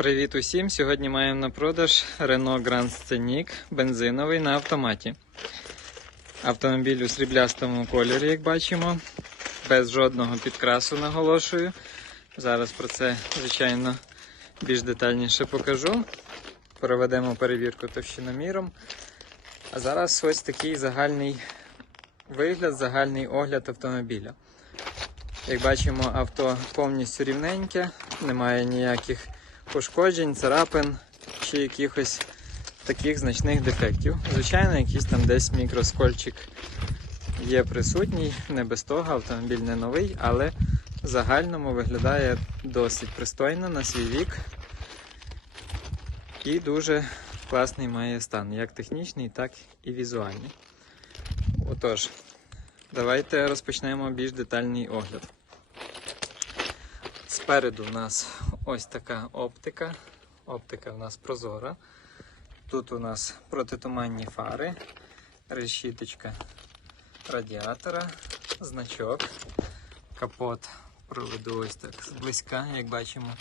Привіт усім! Сьогодні маємо на продаж Renault Grand Scenic бензиновий на автоматі. Автомобіль у сріблястому кольорі, як бачимо, без жодного підкрасу наголошую. Зараз про це, звичайно, більш детальніше покажу. Проведемо перевірку товщиноміром. А зараз ось такий загальний вигляд, загальний огляд автомобіля. Як бачимо, авто повністю рівненьке, немає ніяких пошкоджень, царапин чи якихось таких значних дефектів. Звичайно, якийсь там десь мікроскольчик є присутній, не без того, автомобіль не новий, але в загальному виглядає досить пристойно на свій вік і дуже класний має стан, як технічний, так і візуальний. Отож, давайте розпочнемо більш детальний огляд. Спереду у нас ось така оптика. Оптика у нас прозора. Тут у нас протитуманні фари, решіточка радіатора, значок, капот проведу ось так зблизька. Як бачимо,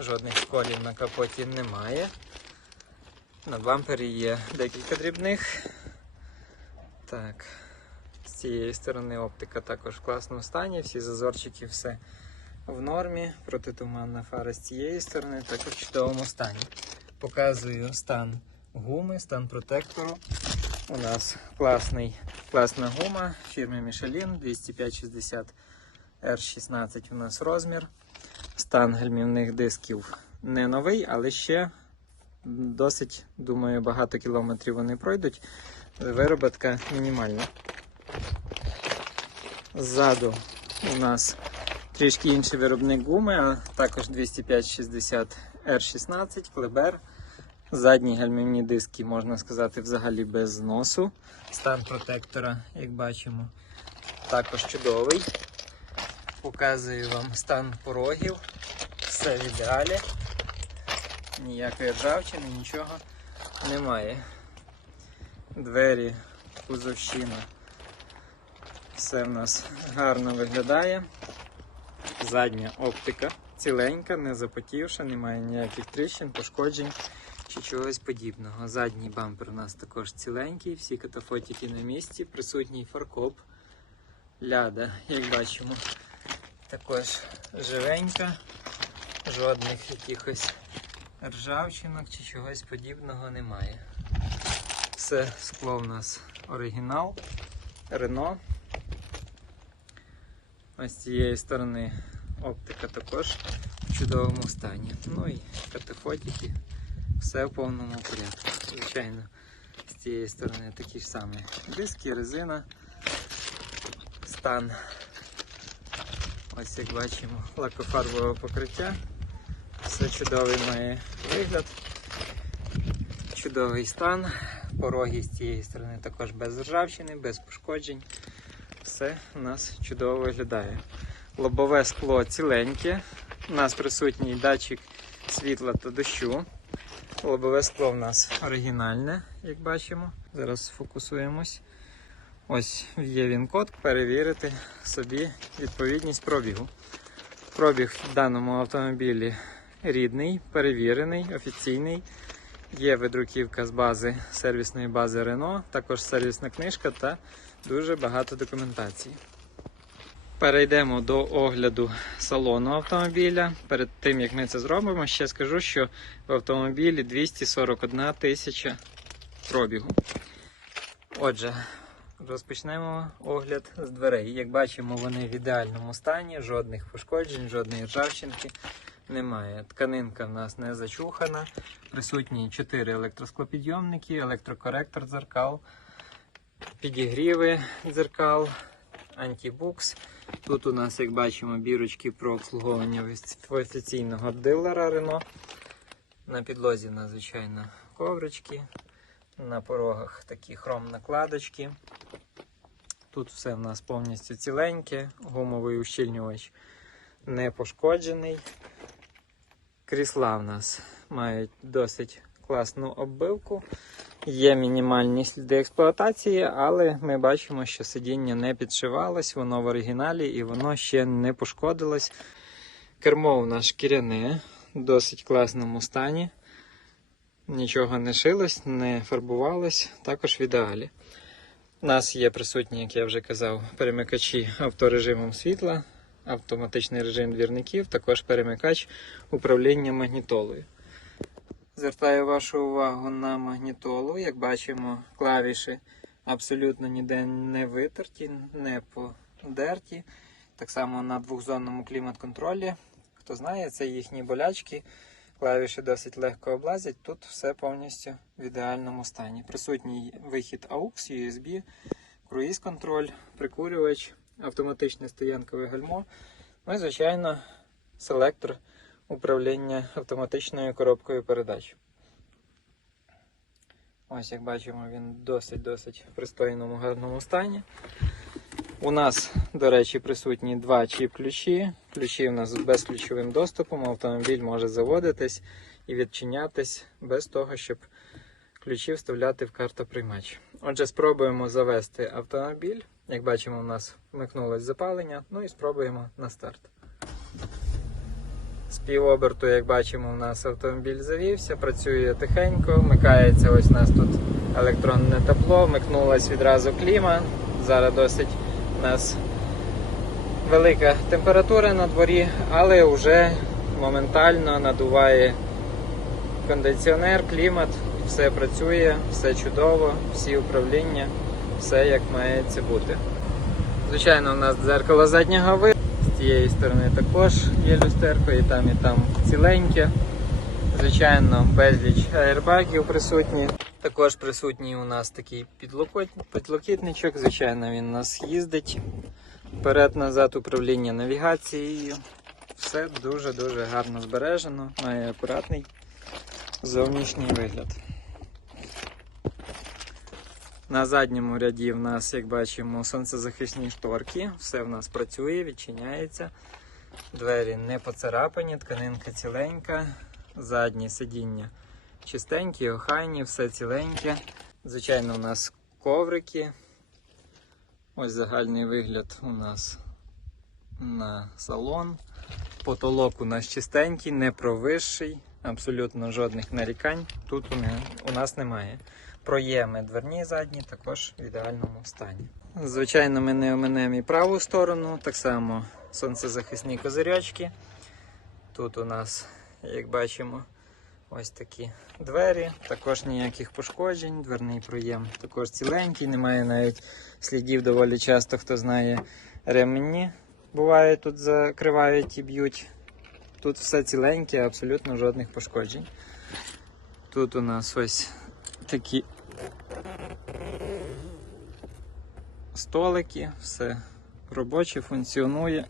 жодних сколів на капоті немає. На бампері є декілька дрібних. Так, з цієї сторони оптика також в класному стані, всі зазорчики, все в нормі. Протитуманна фара з цієї сторони також в чудовому стані. Показую стан гуми, стан протектору. У нас класний, класна гума фірми Michelin 20560 R16 у нас розмір. Стан гальмівних дисків не новий, але ще досить, думаю, багато кілометрів вони пройдуть. Вироботка мінімальна. Ззаду у нас трішки інший виробник гуми, а також 205-60 R16 Клебер. Задні гальмівні диски, можна сказати, взагалі без зносу. Стан протектора, як бачимо, також чудовий. Показую вам стан порогів. Все в ідеалі. Ніякої ржавчини, нічого немає. Двері, кузовщина. Все в нас гарно виглядає. Задня оптика ціленька, не запотівша, немає ніяких тріщин, пошкоджень чи чогось подібного. Задній бампер у нас також ціленький, всі катафотики на місці, присутній фаркоп. Ляда, як бачимо, також живенька, жодних якихось ржавчинок чи чогось подібного немає. Все скло в нас оригінал, Рено. Ось з цієї сторони оптика також в чудовому стані. Ну і катафотики, все в повному порядку. Звичайно, з цієї сторони такі ж самі диски, резина, стан. Ось як бачимо, лакофарбове покриття. Все чудовий має вигляд, чудовий стан. Пороги з цієї сторони також без ржавчини, без пошкоджень. Все у нас чудово виглядає. Лобове скло ціленьке. У нас присутній датчик світла та дощу. Лобове скло в нас оригінальне, як бачимо. Зараз сфокусуємось. Ось є він код, перевірити собі відповідність пробігу. Пробіг в даному автомобілі рідний, перевірений, офіційний. Є видруківка з бази сервісної бази Renault, також сервісна книжка та дуже багато документації. Перейдемо до огляду салону автомобіля. Перед тим як ми це зробимо, ще скажу, що в автомобілі 241 тисяча пробігу. Отже, розпочнемо огляд з дверей. Як бачимо, вони в ідеальному стані, жодних пошкоджень, жодної ржавчинки немає. Тканинка в нас не зачухана. Присутні 4 електросклопідйомники, електрокоректор дзеркал, підігріви дзеркал, антибукс. Тут у нас, як бачимо, бірочки про обслуговування офіційного дилера Renault. На підлозі надзвичайно коврички, на порогах такі хром-накладочки. Тут все в нас повністю ціленьке, гумовий ущільнювач не пошкоджений. Крісла в нас мають досить класну оббивку. Є мінімальні сліди експлуатації, але ми бачимо, що сидіння не підшивалось, воно в оригіналі і воно ще не пошкодилось. Кермо у нас шкіряне, в досить класному стані. Нічого не шилось, не фарбувалось, також в ідеалі. У нас є присутні, як я вже казав, перемикачі авторежимом світла, автоматичний режим двірників, також перемикач управління магнітолою. Звертаю вашу увагу на магнітолу. Як бачимо, клавіші абсолютно ніде не витерті, не подерті. Так само на двохзонному клімат-контролі. Хто знає, це їхні болячки. Клавіші досить легко облазять. Тут все повністю в ідеальному стані. Присутній вихід AUX, USB, круїз контроль, прикурювач, автоматичне стоянкове гальмо. Ну і, звичайно, селектор управління автоматичною коробкою передач. Ось, як бачимо, він досить-досить в пристойному гарному стані. У нас, до речі, присутні два чіп-ключі. Ключі у нас з безключовим доступом. Автомобіль може заводитись і відчинятись без того, щоб ключі вставляти в картоприймач. Отже, спробуємо завести автомобіль. Як бачимо, у нас вмикнулось запалення. Ну і спробуємо на старт. Півоберту, як бачимо, у нас автомобіль завівся, працює тихенько, вмикається ось у нас тут електронне табло, вмикнулась відразу кліма. Зараз досить у нас велика температура на дворі, але вже моментально надуває кондиціонер, клімат, все працює, все чудово, всі управління, все як має це бути. Звичайно, у нас дзеркало заднього виду. З цієї сторони також є люстерко, і там, і там ціленьке. Звичайно, безліч аербагів присутні. Також присутній у нас такий підлокітничок. Звичайно, він у нас їздить. Вперед-назад управління навігацією. Все дуже-дуже гарно збережено, має акуратний зовнішній вигляд. На задньому ряді в нас, як бачимо, сонцезахисні шторки. Все в нас працює, відчиняється. Двері не поцарапані, тканинка ціленька. Задні сидіння чистенькі, охайні, все ціленьке. Звичайно, у нас коврики. Ось загальний вигляд у нас на салон. Потолок у нас чистенький, не провисший, абсолютно жодних нарікань тут у нас немає. Проєми дверні задні також в ідеальному стані. Звичайно, ми не оминемо і праву сторону, так само сонцезахисні козирячки. Тут у нас, як бачимо, ось такі двері, також ніяких пошкоджень, дверний проєм також ціленький, немає навіть слідів доволі часто, хто знає ремені. Буває, тут закривають і б'ють. Тут все ціленьке, абсолютно жодних пошкоджень. Тут у нас ось такі столики, все робоче, функціонує.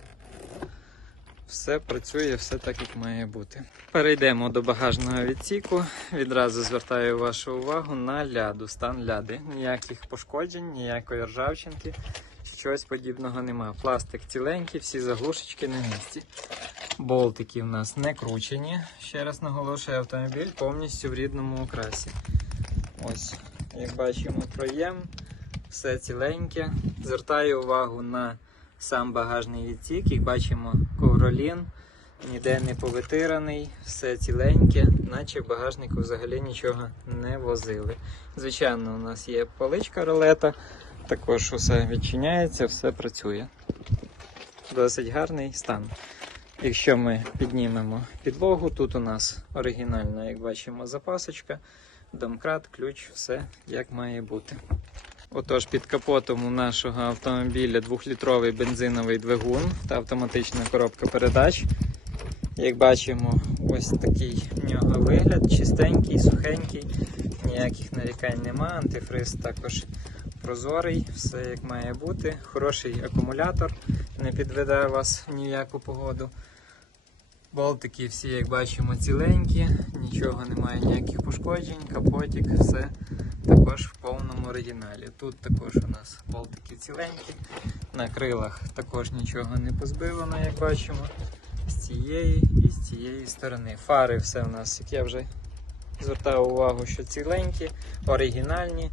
Все працює, все так, як має бути. Перейдемо до багажного відсіку. Відразу звертаю вашу увагу на ляду, стан ляди. Ніяких пошкоджень, ніякої ржавчинки, чогось подібного нема. Пластик ціленький, всі заглушечки на місці. Болтики в нас не кручені. Ще раз наголошую, автомобіль повністю в рідному окрасі. Ось, як бачимо, проєм, все ціленьке. Звертаю увагу на сам багажний відсік. Як бачимо, ковролін, ніде не повитираний, все ціленьке, наче в багажнику взагалі нічого не возили. Звичайно, у нас є поличка ролета, також усе відчиняється, все працює. Досить гарний стан. Якщо ми піднімемо підлогу, тут у нас оригінальна, як бачимо, запасочка, домкрат, ключ, все як має бути. Отож, під капотом у нашого автомобіля 2-літровий бензиновий двигун та автоматична коробка передач. Як бачимо, ось такий в нього вигляд, чистенький, сухенький, ніяких нарікань нема. Антифриз також прозорий, все як має бути. Хороший акумулятор, не підведе вас ні в яку погоду. Болтики всі, як бачимо, ціленькі, нічого немає, ніяких пошкоджень, капотик, все також в повному оригіналі. Тут також у нас болтики ціленькі, на крилах також нічого не позбивано, як бачимо. З цієї і з цієї сторони. Фари все у нас, як я вже звертав увагу, що ціленькі, оригінальні.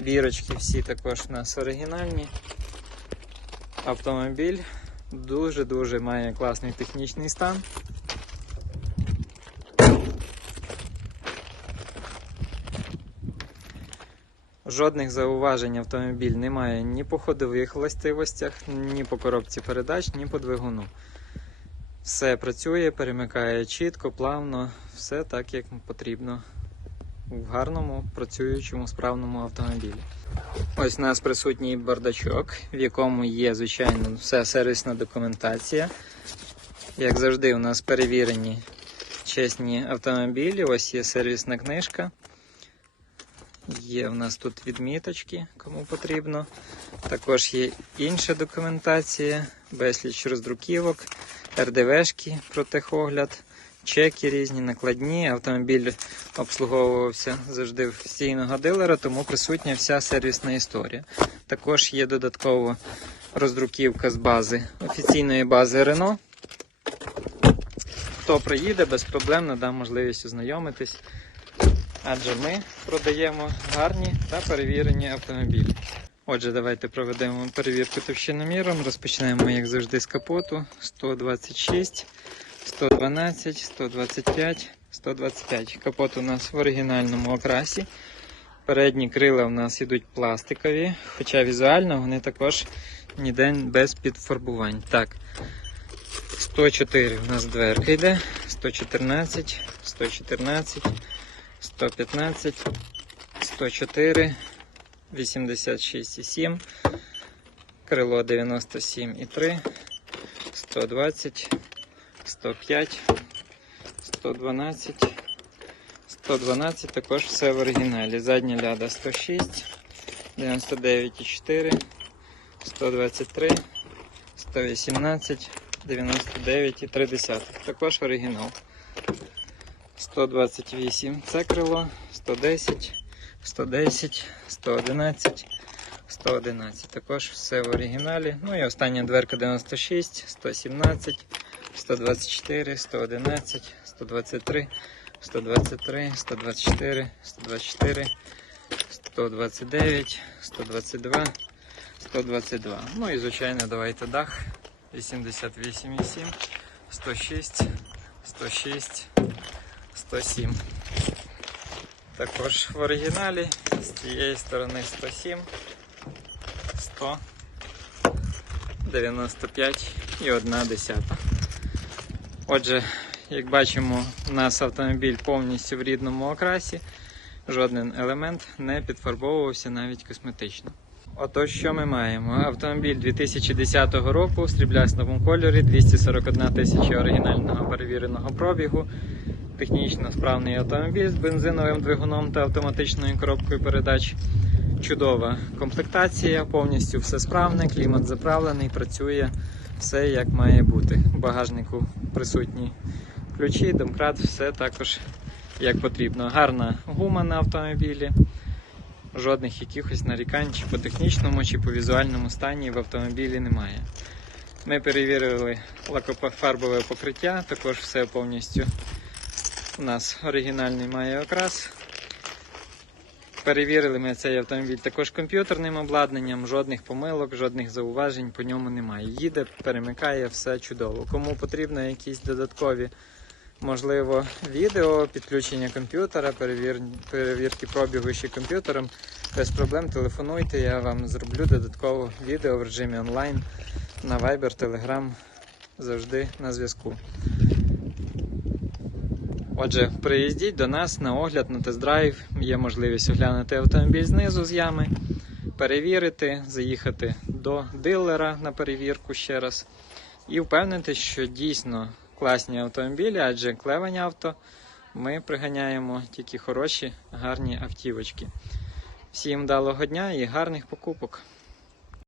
Бірочки всі також у нас оригінальні. Автомобіль дуже-дуже має класний технічний стан. Жодних зауважень автомобіль не має ні по ходових властивостях, ні по коробці передач, ні по двигуну. Все працює, перемикає чітко, плавно, все так, як потрібно в гарному, працюючому, справному автомобілі. Ось у нас присутній бардачок, в якому є, звичайно, вся сервісна документація. Як завжди, у нас перевірені чесні автомобілі. Ось є сервісна книжка. Є в нас тут відміточки, кому потрібно. Також є інша документація, безліч роздруківок, РДВшки про техогляд, чеки різні, накладні. Автомобіль обслуговувався завжди в стійного дилера, тому присутня вся сервісна історія. Також є додатково роздруківка з бази офіційної бази Renault. Хто приїде, без проблем надам можливість ознайомитись. Адже ми продаємо гарні та перевірені автомобілі. Отже, давайте проведемо перевірку товщиноміром. Розпочнемо, як завжди, з капоту 126, 112, 125, 125. Капот у нас в оригінальному окрасі. Передні крила у нас йдуть пластикові, хоча візуально вони також ніде без підфарбувань. Так, 104 у нас дверка йде, 114, 114. 115, 104, 86,7, крило 97,3, 120, 105, 112, 112, також все в оригіналі. Задня ляда 106, 99,4, 123, 118, 99,3. Також оригінал. 128 це крило, 110, 110, 111, 111. Також все в оригіналі. Ну і остання дверка 96, 117, 124, 111, 123, 123, 124, 124, 129, 122, 122. Ну і звичайно, давайте дах 88,7, 106, 106. 107. Також в оригіналі з цієї сторони 107, 100, 95 і 1 десята. Отже, як бачимо, у нас автомобіль повністю в рідному окрасі, жоден елемент не підфарбовувався навіть косметично. Отож, що ми маємо? Автомобіль 2010 року в сріблястому кольорі, 241 тисяча оригінального перевіреного пробігу. Технічно справний автомобіль з бензиновим двигуном та автоматичною коробкою передач. Чудова комплектація, повністю все справне, клімат заправлений, працює все як має бути. В багажнику присутні ключі, домкрат, все також як потрібно. Гарна гума на автомобілі. Жодних якихось нарікань чи по технічному, чи по візуальному стані в автомобілі немає. Ми перевірили лакофарбове покриття, також все повністю у нас оригінальний має окрас. Перевірили ми цей автомобіль також комп'ютерним обладнанням, жодних помилок, жодних зауважень по ньому немає. Їде, перемикає, все чудово. Кому потрібно якісь додаткові, можливо, відео, підключення комп'ютера, перевір... перевірки пробігу ще комп'ютером, без проблем телефонуйте, я вам зроблю додатково відео в режимі онлайн на Viber, Telegram, завжди на зв'язку. Отже, приїздіть до нас на огляд, на тест-драйв. Є можливість оглянути автомобіль знизу з ями, перевірити, заїхати до дилера на перевірку ще раз. І впевнитись, що дійсно класні автомобілі, адже клевень авто ми приганяємо тільки хороші, гарні автівочки. Всім вдалого дня і гарних покупок!